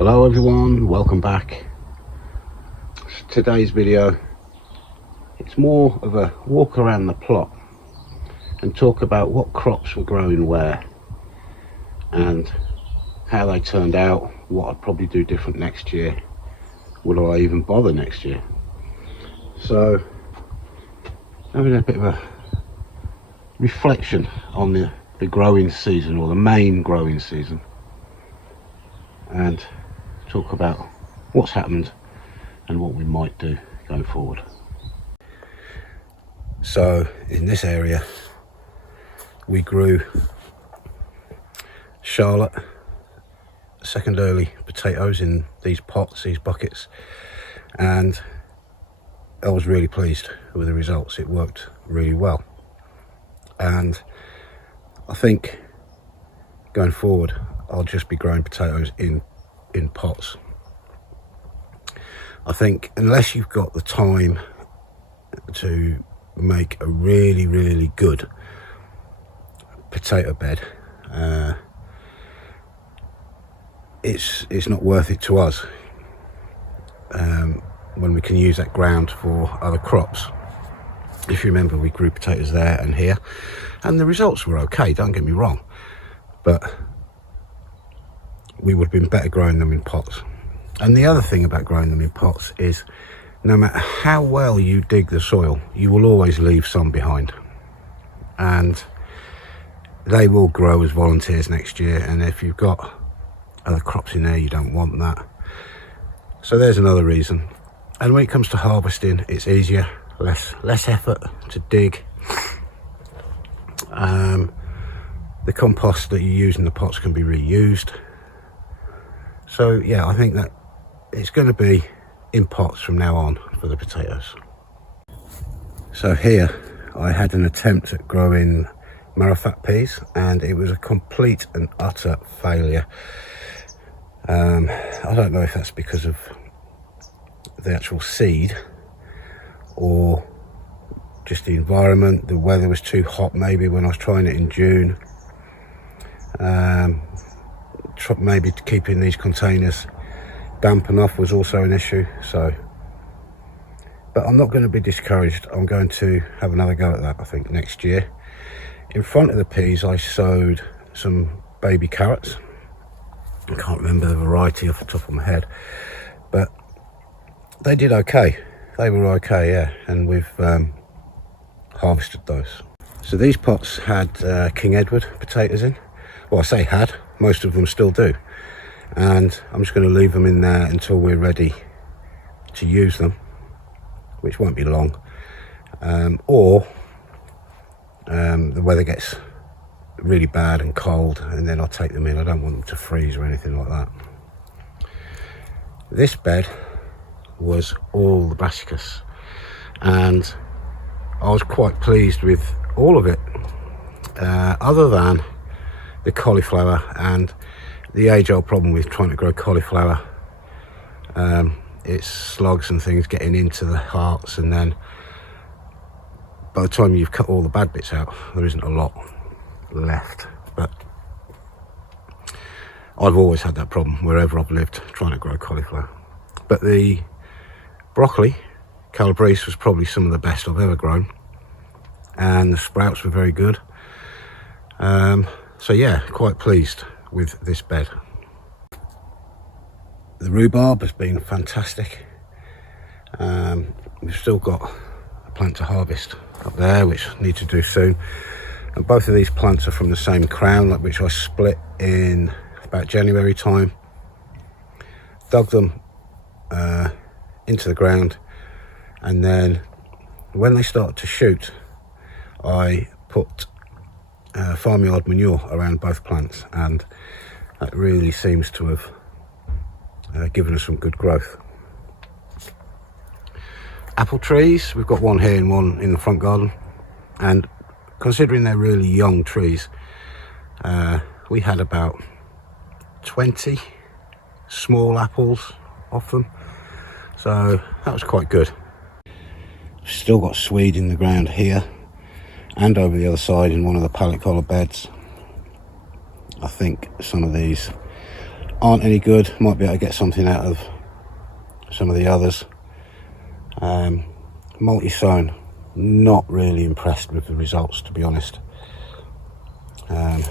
Hello everyone, welcome back. Today's video, it's more of a walk around the plot and talk about what crops were growing where and how they turned out, what I'd probably do different next year, would I even bother next year. So having a bit of a reflection on the growing season, or the main growing season, and talk about what's happened and what we might do going forward. So in this area we grew Charlotte, second early potatoes in these pots, these buckets, and I was really pleased with the results. It worked really well, and I think going forward I'll just be growing potatoes in pots. I think unless you've got the time to make a really good potato bed, it's not worth it to us when we can use that ground for other crops. If you remember, we grew potatoes there and here, and the results were okay, don't get me wrong, but we would have been better growing them in pots. And the other thing about growing them in pots is no matter how well you dig the soil, you will always leave some behind, and they will grow as volunteers next year. And if you've got other crops in there, you don't want that. So there's another reason. And when it comes to harvesting, it's easier, less effort to dig. The compost that you use in the pots can be reused. So yeah, I think that it's going to be in pots from now on for the potatoes. So here I had an attempt at growing marrowfat peas, and it was a complete and utter failure. I don't know if that's because of the actual seed or just the environment. The weather was too hot maybe when I was trying it in June. Maybe keeping these containers damp enough was also an issue. So, but I'm not going to be discouraged. I'm going to have another go at that, I think, next year. In front of the peas I sowed some baby carrots. I can't remember the variety off the top of my head, but they did okay. They were okay, yeah, and we've harvested those. So these pots had King Edward potatoes in. Well, I say had, most of them still do, and I'm just going to leave them in there until we're ready to use them, which won't be long, or the weather gets really bad and cold, and then I'll take them in. I don't want them to freeze or anything like that. This bed was all the brassicas, and I was quite pleased with all of it, other than the cauliflower and the age-old problem with trying to grow cauliflower. It's slugs and things getting into the hearts, and then by the time you've cut all the bad bits out, there isn't a lot left. But I've always had that problem wherever I've lived trying to grow cauliflower. But the broccoli, calabrese, was probably some of the best I've ever grown, and the sprouts were very good. So yeah, quite pleased with this bed. The rhubarb has been fantastic. We've still got a plant to harvest up there, which I need to do soon. And both of these plants are from the same crown, which I split in about January time. Dug them into the ground, and then when they started to shoot, I put farmyard manure around both plants, and that really seems to have given us some good growth. Apple trees, we've got one here and one in the front garden, and considering they're really young trees, we had about 20 small apples off them, so that was quite good. Still got swede in the ground here and over the other side in one of the pallet collar beds. I think some of these aren't any good. Might be able to get something out of some of the others. Multi-sown, not really impressed with the results, to be honest. I'm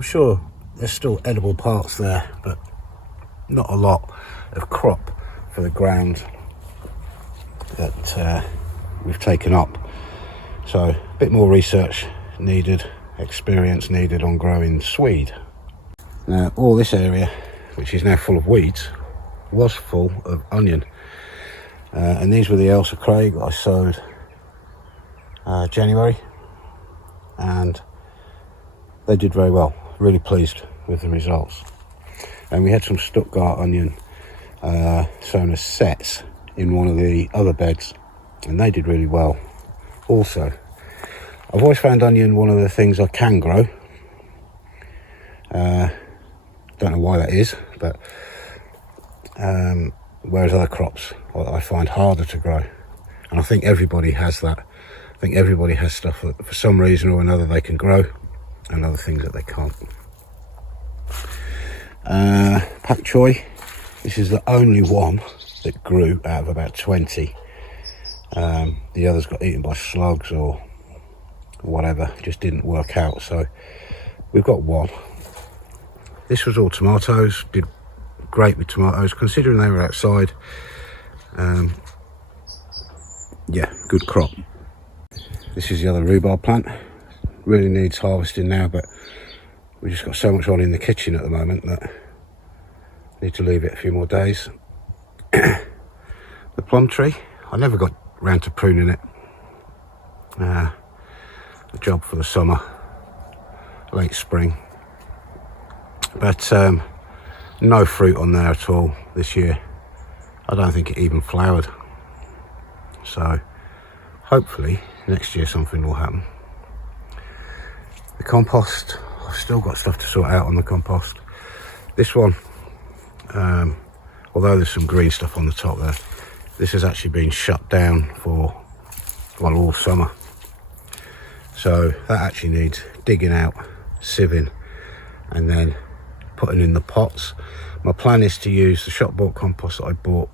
sure there's still edible parts there, but not a lot of crop for the ground that we've taken up. So a bit more research needed, experience needed on growing Swede. Now all this area, which is now full of weeds, was full of onion, and these were the Ailsa Craig that I sowed January, and they did very well. Really pleased with the results. And we had some Stuttgart onion sown as sets in one of the other beds, and they did really well also. I've always found onion one of the things I can grow. Don't know why that is, but whereas other crops I find harder to grow, and I think everybody has that. I think everybody has stuff that for some reason or another they can grow, and other things that they can't. Pak choy, this is the only one that grew out of about 20. The others got eaten by slugs or whatever, just didn't work out, so we've got one. This was all tomatoes, did great with tomatoes considering they were outside. Yeah, good crop. This is the other rhubarb plant, really needs harvesting now, but we just got so much on in the kitchen at the moment that I need to leave it a few more days. The plum tree, I never got round to pruning it. A job for the summer, late spring, but no fruit on there at all this year. I don't think it even flowered, so hopefully next year something will happen. The compost, I've still got stuff to sort out on the compost. This one, although there's some green stuff on the top there, this has actually been shut down for, well, all summer. So that actually needs digging out, sieving, and then putting in the pots. My plan is to use the shop bought compost that I bought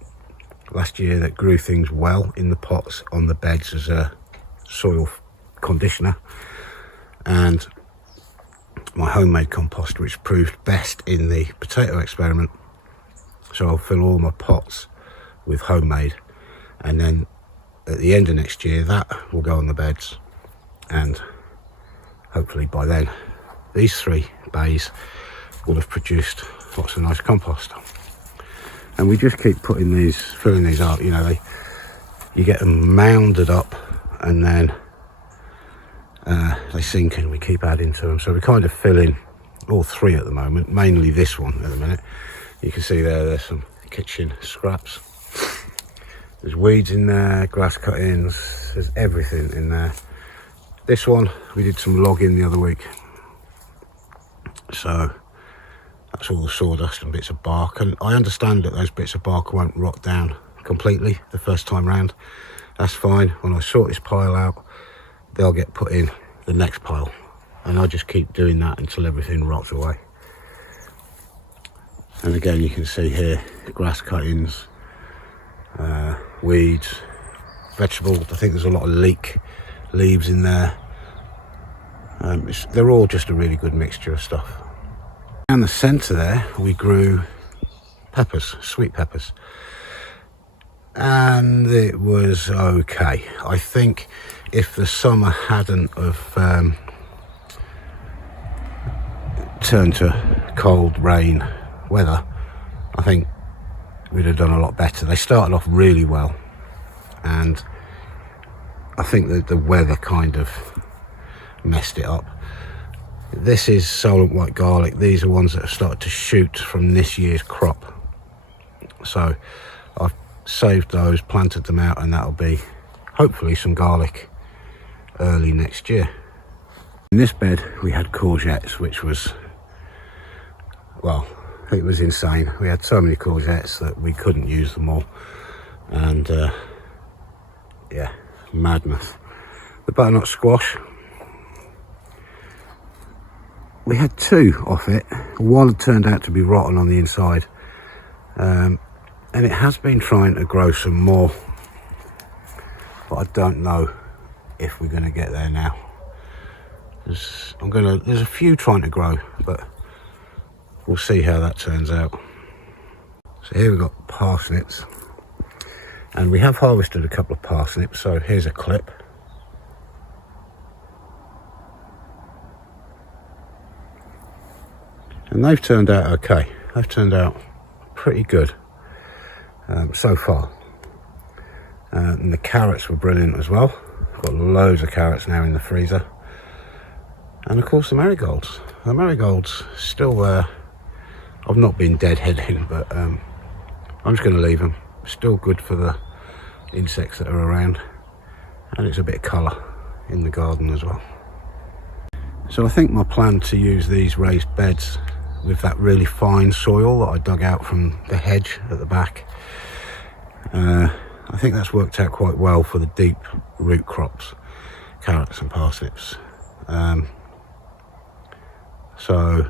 last year that grew things well in the pots on the beds as a soil conditioner, and my homemade compost, which proved best in the potato experiment. So I'll fill all my pots with homemade, and then at the end of next year that will go on the beds, and hopefully by then these 3 bays will have produced lots of nice compost. And we just keep putting these, filling these up, you know, you get them mounded up and then they sink, and we keep adding to them. So we kind of fill in all 3 at the moment, mainly this one at the minute. You can see there's some kitchen scraps, there's weeds in there, grass cuttings, there's everything in there. This one we did some logging the other week, so that's all the sawdust and bits of bark, and I understand that those bits of bark won't rot down completely the first time round. That's fine. When I sort this pile out, they'll get put in the next pile, and I just keep doing that until everything rots away. And again, you can see here grass cuttings, weeds, vegetables. I think there's a lot of leek leaves in there. They're all just a really good mixture of stuff. Down the centre there we grew peppers, sweet peppers, and it was okay. I think if the summer hadn't have turned to cold rain weather, I think we'd have done a lot better. They started off really well, and I think that the weather kind of messed it up. This is Solent white garlic. These are ones that have started to shoot from this year's crop, so I've saved those, planted them out, and that'll be hopefully some garlic early next year. In this bed we had courgettes, which was, well, it was insane. We had so many courgettes that we couldn't use them all, and yeah, madness. The butternut squash, we had 2 off it. One turned out to be rotten on the inside, and it has been trying to grow some more, but I don't know if we're going to get there now. There's a few trying to grow, but we'll see how that turns out. So here we've got parsnips, and we have harvested a couple of parsnips, so here's a clip. And they've turned out okay. They've turned out pretty good so far. And the carrots were brilliant as well. I've got loads of carrots now in the freezer. And of course the marigolds. The marigolds still there. I've not been deadheading, but I'm just going to leave them. Still good for the insects that are around. And it's a bit of colour in the garden as well. So I think my plan to use these raised beds with that really fine soil that I dug out from the hedge at the back, I think that's worked out quite well for the deep root crops, carrots and parsnips. So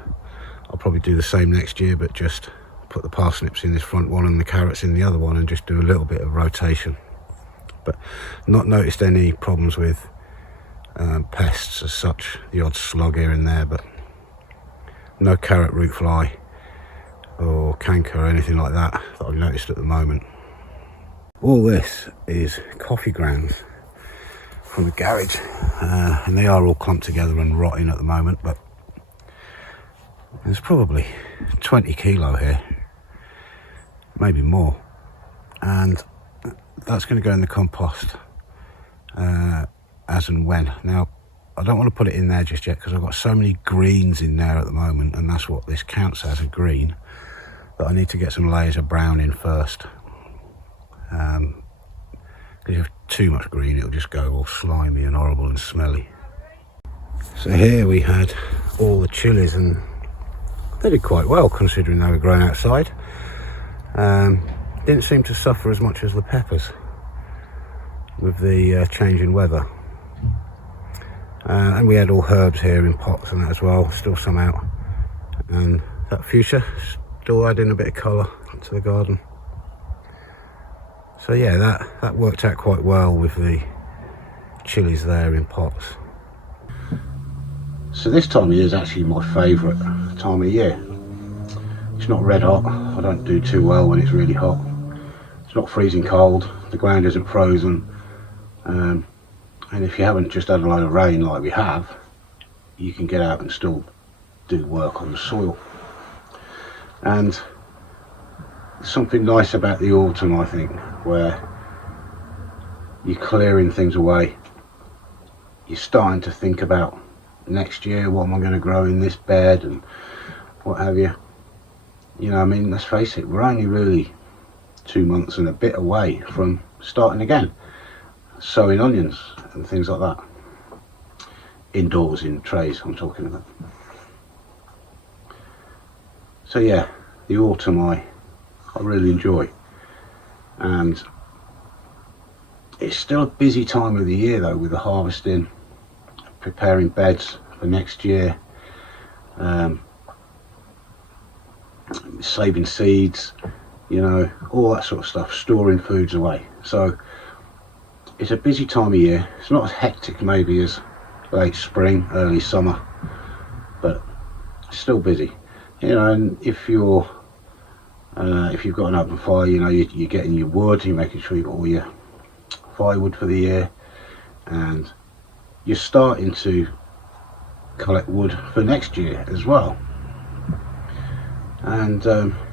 I'll probably do the same next year, but just put the parsnips in this front one and the carrots in the other one, and just do a little bit of rotation. But not noticed any problems with pests as such, the odd slug here and there, but no carrot root fly or canker or anything like that I've noticed at the moment. All this is coffee grounds from the garage, and they are all clumped together and rotting at the moment, but there's probably 20 kilo here, maybe more, and that's going to go in the compost as and when. Now I don't want to put it in there just yet because I've got so many greens in there at the moment, and that's what this counts as, a green, that I need to get some layers of brown in first. Because if you have too much green, it'll just go all slimy and horrible and smelly. So here we had all the chilies, and they did quite well considering they were grown outside. Didn't seem to suffer as much as the peppers with the change in weather. And we had all herbs here in pots and that as well, still some out. And that fuchsia still adding a bit of colour to the garden. So yeah, that worked out quite well with the chilies there in pots. So this time of year is actually my favourite time of year. It's not red hot. I don't do too well when it's really hot. It's not freezing cold. The ground isn't frozen. And if you haven't just had a load of rain like we have, you can get out and still do work on the soil. And something nice about the autumn, I think, where you're clearing things away. You're starting to think about next year, what am I going to grow in this bed and what have you. You know, I mean, let's face it, we're only really 2 months and a bit away from starting again, sowing onions and things like that, indoors in trays I'm talking about. So yeah, the autumn I really enjoy, and it's still a busy time of the year though, with the harvesting, preparing beds for next year, saving seeds, you know, all that sort of stuff, storing foods away. So it's a busy time of year. It's not as hectic maybe as late spring, early summer, but still busy, you know. And if you've got an open fire, you know, you're getting your wood, you're making sure you've got all your firewood for the year, and you're starting to collect wood for next year as well. And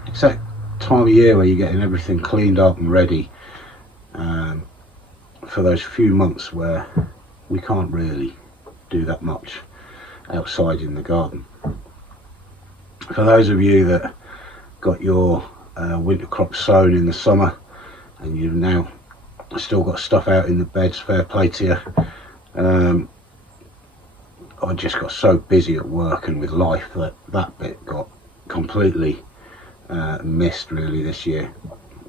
it's that time of year where you're getting everything cleaned up and ready for those few months where we can't really do that much outside in the garden. For those of you that got your winter crops sown in the summer and you've now still got stuff out in the beds, fair play to you. I just got so busy at work and with life that bit got completely missed really this year.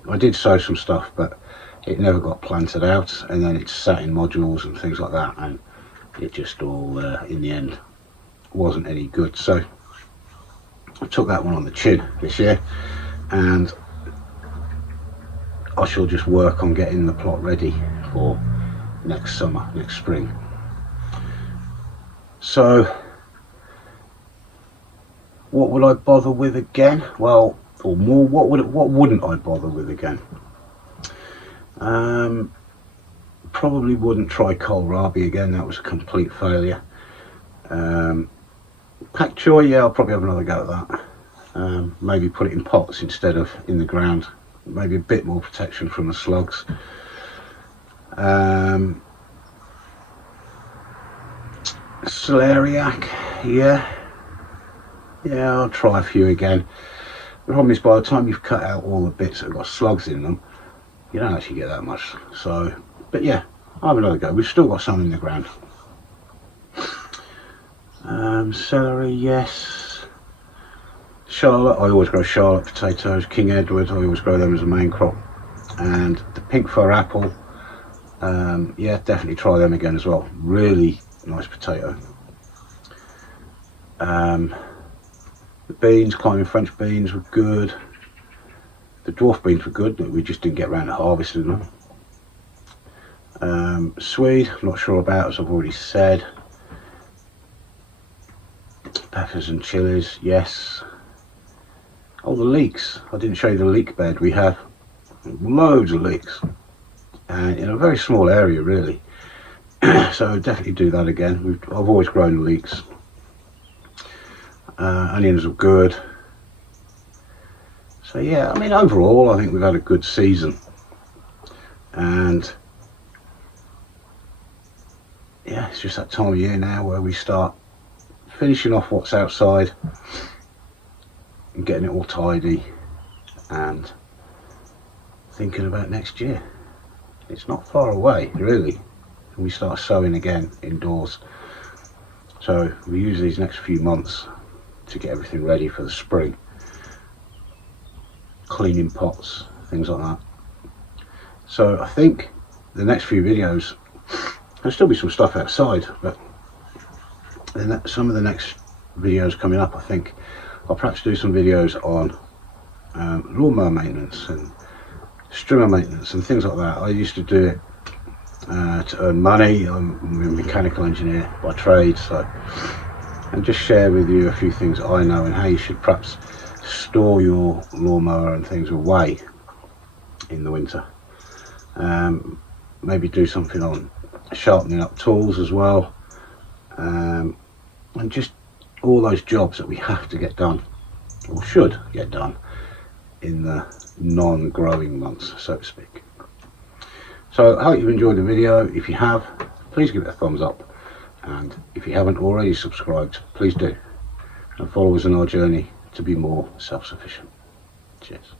I did sow some stuff, but it never got planted out, and then it sat in modules and things like that, and it just all in the end wasn't any good, so I took that one on the chin this year, and I shall just work on getting the plot ready for next summer, next spring. So what would I bother with again? Well, or more, what wouldn't I bother with again? Probably wouldn't try kohlrabi again. That was a complete failure. Pak choy, yeah, I'll probably have another go at that. Maybe put it in pots instead of in the ground. Maybe a bit more protection from the slugs. Celeriac, yeah, I'll try a few again. The problem is, by the time you've cut out all the bits that have got slugs in them, you don't actually get that much. So, but yeah, I'll have another go. We've still got some in the ground. Celery, yes. Charlotte, I always grow Charlotte potatoes. King Edward, I always grow them as a main crop. And the pink fir apple, yeah, definitely try them again as well. Really nice potato. The beans, climbing French beans, were good. The dwarf beans were good, but we just didn't get around to harvesting them. Swede, I'm not sure about, as I've already said. Peppers and chilies, yes. Oh, the leeks. I didn't show you the leek bed. We have loads of leeks, and in a very small area, really. So definitely do that again. I've always grown leeks. Onions are good. So yeah, I mean, overall I think we've had a good season, and yeah, it's just that time of year now where we start finishing off what's outside and getting it all tidy and thinking about next year. It's not far away, really, and we start sowing again indoors. So we use these next few months to get everything ready for the spring, cleaning pots, things like that. So I think the next few videos, there'll still be some stuff outside, but then some of the next videos coming up, I think I'll perhaps do some videos on lawnmower maintenance and strimmer maintenance and things like that. I used to do it to earn money. I'm a mechanical engineer by trade, so, and just share with you a few things I know and how you should perhaps store your lawnmower and things away in the winter. Maybe do something on sharpening up tools as well, and just all those jobs that we have to get done, or should get done, in the non-growing months, so to speak. So I hope you've enjoyed the video. If you have, please give it a thumbs up, and if you haven't already subscribed, please do, and follow us on our journey to be more self-sufficient. Cheers.